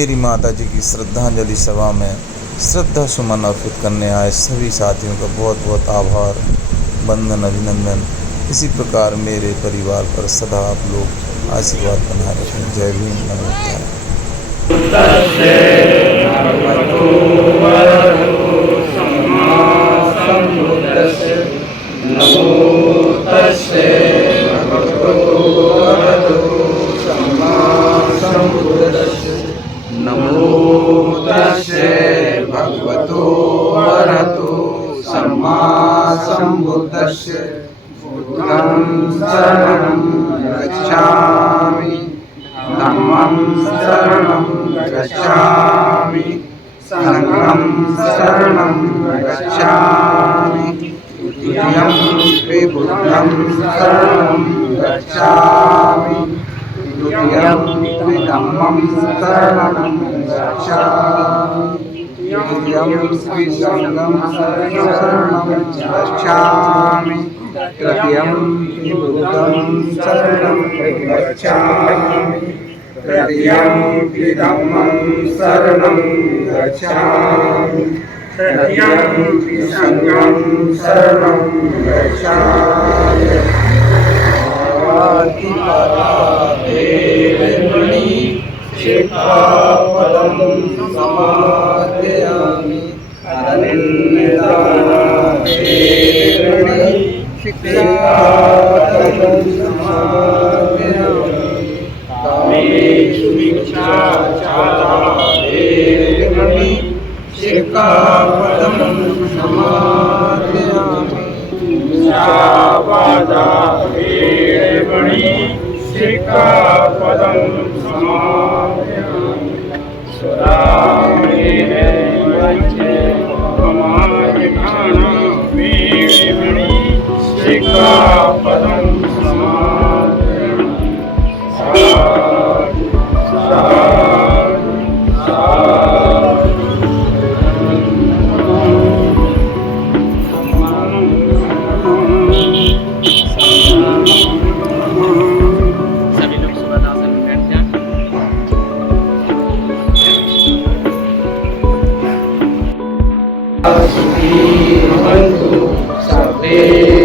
मेरी माता जी की श्रद्धांजलि सभा में श्रद्धा सुमन अर्पित करने आए सभी साथियों का बहुत बहुत आभार, वंदन, अभिनंदन। इसी प्रकार मेरे परिवार पर सदा आप लोग आशीर्वाद बनाए रखें। जय भीम, नमो तस्से भगवतो अरहतो सम्मा सम्बुद्धस्से बुद्धं शरणं गच्छामि, धम्मं शरणं गच्छामि, संघं शरणं गच्छामि, द्वितीयं बुद्धं शरणं गच्छामि, द्वितीयं धम्मं शरणं गच्छामि, तृतीयं संघं शरणं गच्छामि, तृतीयं बुद्धं शरणं गच्छामि, तृतीयं धम्मं शरणं गच्छामि, तृतीयं संघं शरणं गच्छामि। शिक्षापदं समादयामि, शिक्षापदं समादयामि, कामेषु मिथ्याचारेण शिक्षापदं समादयामि, मिथ्यावादारेण शिक्षापदं समादयामि, स्वरामेण ममायमानमेण शिक्षापदं समादयामि। साधु साधु साधु।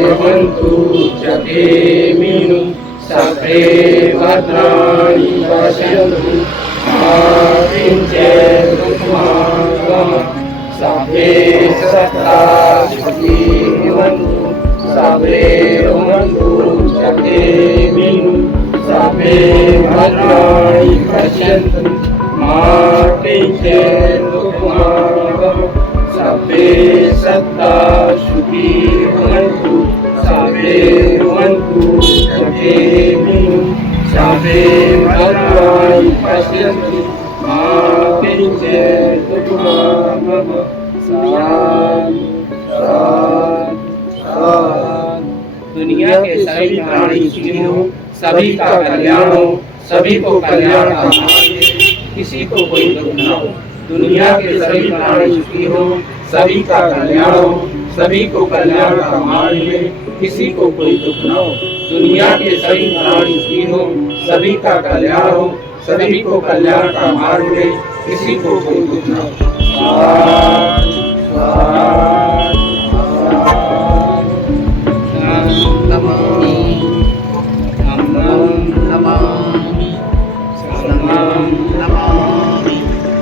भवन्तु जगेमिनु सर्वे भद्राणि पश्यन्तु मा किञ्चित् दुःखमागम सर्वे भवन्तु सर्वे भवन्तु जगेमिनु सर्वे भद्राणि पश्यन्तु मा किञ्चित् दुःखमागम सर्वे सत्ता सुखी भवन्तु सर्वे भवन्तु जगेमिनु सर्वे भद्राणि पश्यन्तु मा किञ्चित् दुःखमागम। दुनिया के सभी प्राणी सुखी हो, सभी का कल्याण हो, सभी को कल्याण का मार्ग दे, किसी को कोई दुख न हो। दुनिया के सभी प्राणी सुखी हो, सभी का कल्याण हो, सभी को कल्याण का मार्ग दे, किसी को कोई दुख न हो। दुनिया के सभी प्राणी सुखी हो, सभी का कल्याण हो, सभी को कल्याण का मार्ग दे, किसी को कोई दुख न हो।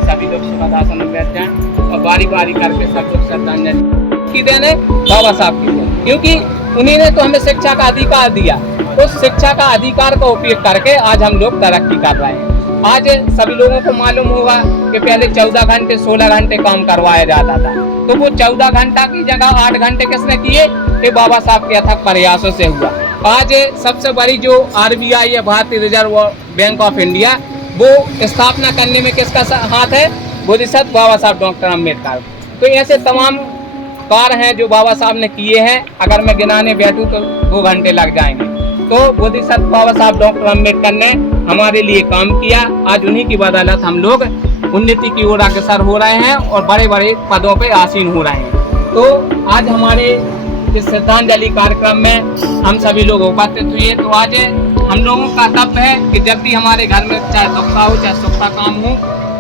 सभी लोग सुखदासन में बैठ जाएं और बारी बारी करके सब लोग श्रद्धांजलि की देने बाबा साहब की दें, क्योंकि उन्हीं ने तो हमें शिक्षा का अधिकार दिया। उस शिक्षा का अधिकार का उपयोग करके आज हम लोग तरक्की कर रहे हैं। आज सभी लोगों को मालूम होगा कि पहले 14 घंटे 16 घंटे काम करवाया जाता था, तो वो 14 घंटा की जगह 8 घंटे किसने किए? कि बाबा साहब के अथक प्रयासों से हुआ। आज सबसे बड़ी जो RBI है, भारतीय रिजर्व बैंक ऑफ इंडिया, वो स्थापना करने में किसका हाथ है? बोधिसत्व बाबा साहब डॉक्टर अम्बेडकर। तो ऐसे तमाम कार्य हैं जो बाबा साहब ने किए हैं, अगर मैं गिनाने बैठूं तो 2 घंटे लग जाएंगे। तो बोधिसत्व बाबा साहब डॉक्टर अम्बेडकर ने हमारे लिए काम किया। आज उन्हीं की बदौलत हम लोग उन्नति की ओर अग्रसर हो रहे हैं और बड़े बड़े पदों पर आसीन हो रहे हैं। तो आज हमारे इस श्रद्धांजलि कार्यक्रम में हम सभी लोग उपस्थित हुए। तो आज हम लोगों का कर्तव्य है कि जब भी हमारे घर में चाहे दुख का हो चाहे सुख का काम हो,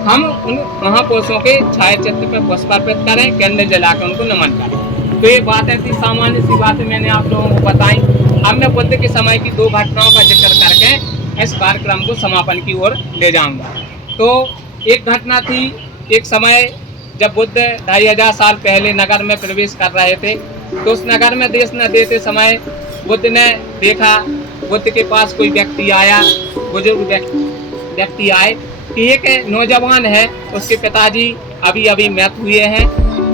हम उन महापुरुषों के छाया चित्र पर पुष्प अर्पित करें, कैंडल जलाकर उनको नमन करें। तो ये बातें थी, सामान्य सी बातें मैंने आप लोगों को बताई। अब मैं बुद्ध के समय की 2 घटनाओं का जिक्र करके इस कार्यक्रम को समापन की ओर ले जाऊंगा। तो एक घटना थी, एक समय जब बुद्ध 2500 साल पहले नगर में प्रवेश कर रहे थे, तो उस नगर में देश न देते समय बुद्ध ने देखा, बुद्ध के पास कोई व्यक्ति आया, बुजुर्ग व्यक्ति आए कि एक नौजवान है, उसके पिताजी अभी अभी मृत हुए हैं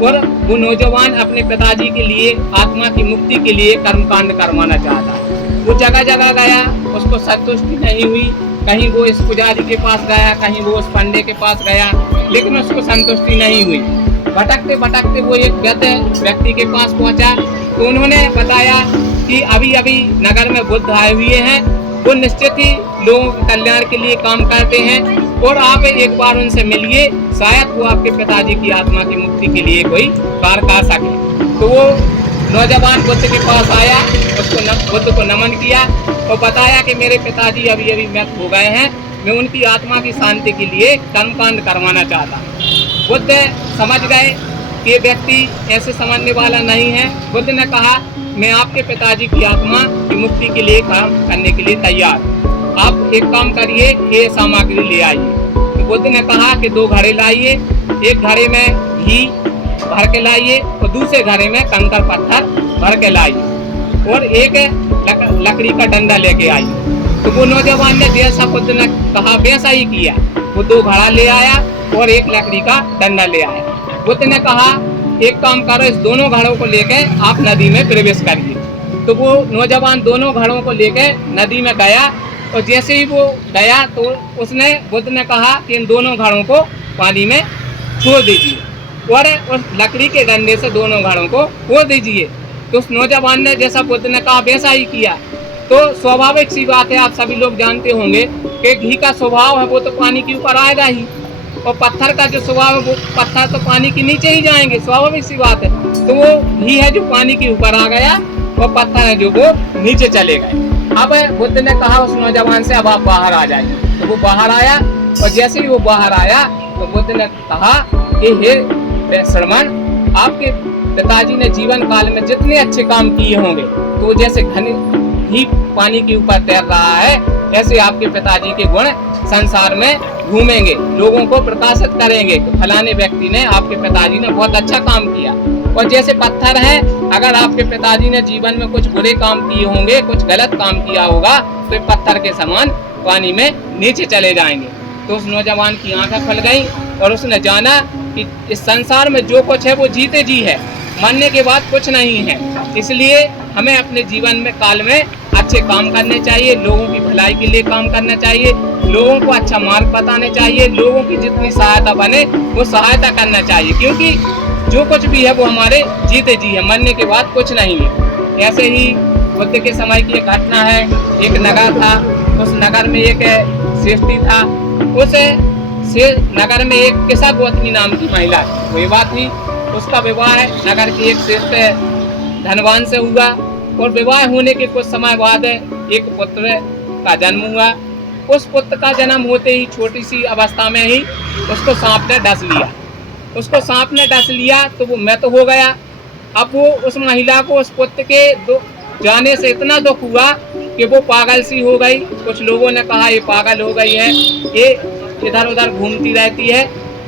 और वो नौजवान अपने पिताजी के लिए, आत्मा की मुक्ति के लिए कर्मकांड करवाना चाहता है। वो जगह जगह गया, उसको संतुष्टि नहीं हुई। कहीं वो इस पुजारी के पास गया, कहीं वो उस पंडे के पास गया, लेकिन उसको संतुष्टि नहीं हुई। भटकते भटकते वो एक व्यक्ति के पास पहुंचा, तो उन्होंने बताया कि अभी अभी नगर में बुद्ध आए हुए हैं, वो निश्चित ही लोगों के कल्याण के लिए काम करते हैं और आप एक बार उनसे मिलिए, शायद वो आपके पिताजी की आत्मा की मुक्ति के लिए कोई कार्य कर सके। तो वो नौजवान बुद्ध के पास आया, उसको बुद्ध को नमन किया और बताया कि मेरे पिताजी अभी अभी मृत हो गए हैं, मैं उनकी आत्मा की शांति के लिए कर्मकांड करवाना चाहता हूँ। बुद्ध समझ गए कि ये व्यक्ति ऐसे समझने वाला नहीं है। बुद्ध ने कहा, मैं आपके पिताजी की आत्मा की मुक्ति के लिए काम करने के लिए तैयार हूँ। आप एक काम करिए, ये सामग्री ले आइए। तो बुद्ध ने कहा कि 2 घड़े लाइए, एक घड़े में घी भर के लाइए और दूसरे घड़े में कंकड़ पत्थर भर के लाइए और एक लकड़ी का डंडा लेके आइए। तो वो नौजवान ने जैसा बुद्ध ने कहा वैसा ही किया। वो 2 घड़ा ले आया और एक लकड़ी का डंडा ले आया। बुद्ध ने कहा, एक काम करो, इस दोनों घड़ों को लेके आप नदी में प्रवेश करिए। तो वो नौजवान दोनों घड़ों को लेके नदी में गया और जैसे ही वो गया तो उसने बुद्ध ने कहा कि इन दोनों घड़ों को पानी में छोड़ दीजिए और उस लकड़ी के डंडे से दोनों घड़ों को फोड़ दीजिए। तो उस नौजवान ने जैसा बुद्ध ने कहा वैसा ही किया। तो स्वाभाविक सी बात है, आप सभी लोग जानते होंगे कि घी का स्वभाव है वो तो पानी के ऊपर आएगा ही, और पत्थर का जो स्वभाव है वो पत्थर तो पानी के नीचे ही जाएंगे, स्वाभाविक सी बात है। तो वो घी है जो पानी के ऊपर आ गया और पत्थर है जो वो नीचे चले गए। अब बुद्ध ने कहा उस नौजवान से, अब आप बाहर आ जाइए। तो वो बाहर आया और जैसे ही वो बाहर आया तो बुद्ध ने कहा कि हे श्रमण, आपके पिताजी ने जीवन काल में जितने अच्छे काम किए होंगे, तो जैसे घी पानी के ऊपर तैर रहा है, ऐसे आपके पिताजी के गुण संसार में घूमेंगे, लोगों को प्रकाशित करेंगे कि फलाने व्यक्ति ने, आपके पिताजी ने बहुत अच्छा काम किया। और जैसे पत्थर है, अगर आपके पिताजी ने जीवन में कुछ बुरे काम किए होंगे, कुछ गलत काम किया होगा, तो ये पत्थर के समान पानी में नीचे चले जाएंगे। तो उस नौजवान की आंखें खुल गई और उसने जाना कि इस संसार में जो कुछ है वो जीते जी है, मरने के बाद कुछ नहीं है। इसलिए हमें अपने जीवन में काल में अच्छे काम करने चाहिए, लोगों की भलाई के लिए काम करना चाहिए, लोगों को अच्छा मार्ग बताने चाहिए, लोगों की जितनी सहायता बने वो सहायता करना चाहिए, क्योंकि जो कुछ भी है वो हमारे जीते जी है, मरने के बाद कुछ नहीं है। ऐसे ही बुद्ध के समय की एक घटना है। एक नगर था, उस नगर में एक श्रेष्ठी था। उस नगर में एक किसा गोतनी नाम की महिला विवाह थी। उसका विवाह नगर की एक श्रेष्ठ धनवान से हुआ और विवाह होने के कुछ समय बाद एक पुत्र का जन्म हुआ। उस पुत्र का जन्म होते ही छोटी सी अवस्था में ही उसको सांप ने डस लिया। उसको सांप ने डस लिया तो वो मृत हो गया। अब वो उस महिला को उस पुत्र के जाने से इतना दुख हुआ कि वो पागल सी हो गई। कुछ लोगों ने कहा ये पागल हो गई है, ये इधर उधर घूमती रहती है।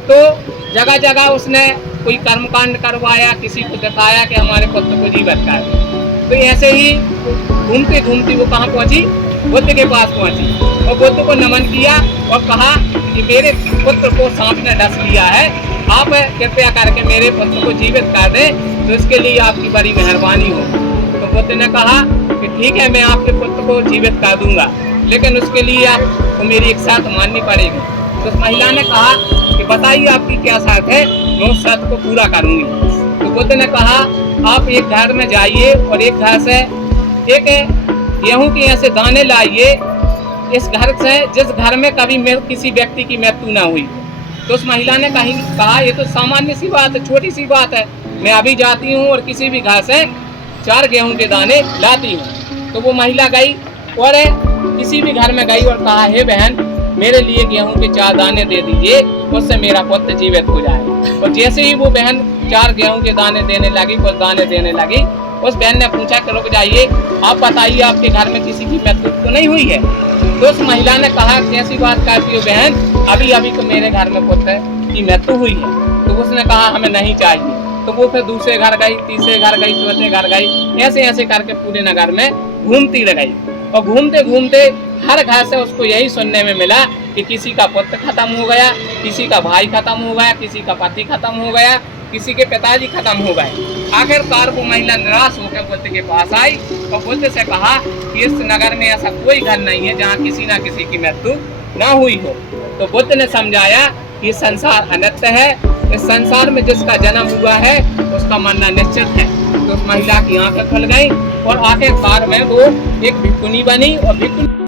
तो जगह जगह उसने कोई कर्मकांड करवाया, किसी को दिखाया कि हमारे पुत्र को जीवित कर दे। तो ऐसे ही घूमते घूमती वो कहाँ पहुंची? बुद्ध के पास पहुंची और बुद्ध को नमन किया और कहा कि मेरे पुत्र को सांप ने डस लिया है, आप कृपया करके मेरे पुत्र को जीवित कर दें, तो इसके लिए आपकी बड़ी मेहरबानी हो। तो बुद्ध ने कहा कि ठीक है, मैं आपके पुत्र को जीवित कर दूंगा, लेकिन उसके लिए आपको मेरी एक शर्त माननी पड़ेगी। तो उस महिला ने कहा कि बताइए आपकी क्या शर्त है, मैं उस शर्त को पूरा करूंगी। तो बुद्ध ने कहा आप एक घर में जाइए और एक घर से एक गेहूं के ऐसे दाने लाइए, इस घर से जिस घर में कभी किसी व्यक्ति की मृत्यु न हुई। तो उस महिला ने कहा ये तो सामान्य सी बात है, छोटी सी बात है, मैं अभी जाती हूँ और किसी भी घर से 4 गेहूं के दाने लाती हूँ। तो वो महिला गई और किसी भी घर में गई और कहा हे बहन, मेरे लिए गेहूं के 4 दाने दे दीजिए, उससे मेरा पुत्र जीवित हो जाए। और जैसे ही वो बहन 4 गेहूं के दाने देने लगी, कुछ दाने देने लगी, उस बहन ने पूछा कि रुक जाइए, आप बताइए आपके घर में किसी की मृत्यु तो नहीं हुई है? तो उस महिला ने कहा कैसी बात करती हो बहन, अभी अभी तो मेरे घर में पुत्र की मृत्यु हुई है। तो उसने कहा हमें नहीं चाहिए। तो वो फिर दूसरे घर गई, तीसरे घर गई, चौथे घर गई, ऐसे ऐसे करके पूरे नगर में घूमती रह गई। और घूमते घूमते हर घर से उसको यही सुनने में मिला कि किसी का पुत्र खत्म हो गया, किसी का भाई खत्म हो गया, किसी का पति खत्म हो गया, किसी के पिताजी खत्म हो गए। आखिरकार वो महिला निराश होकर बुद्ध के पास आई और बुद्ध से कहा कि इस नगर में ऐसा कोई घर नहीं है जहाँ किसी ना किसी की मृत्यु न हुई हो। तो बुद्ध ने समझाया कि संसार अनित्य है, इस संसार में जिसका जन्म हुआ है उसका मरना निश्चित है। तो उस महिला की आंखें खुल गई और आखिरकार में वो एक भिक्षुनी बनी और भिक्षुनी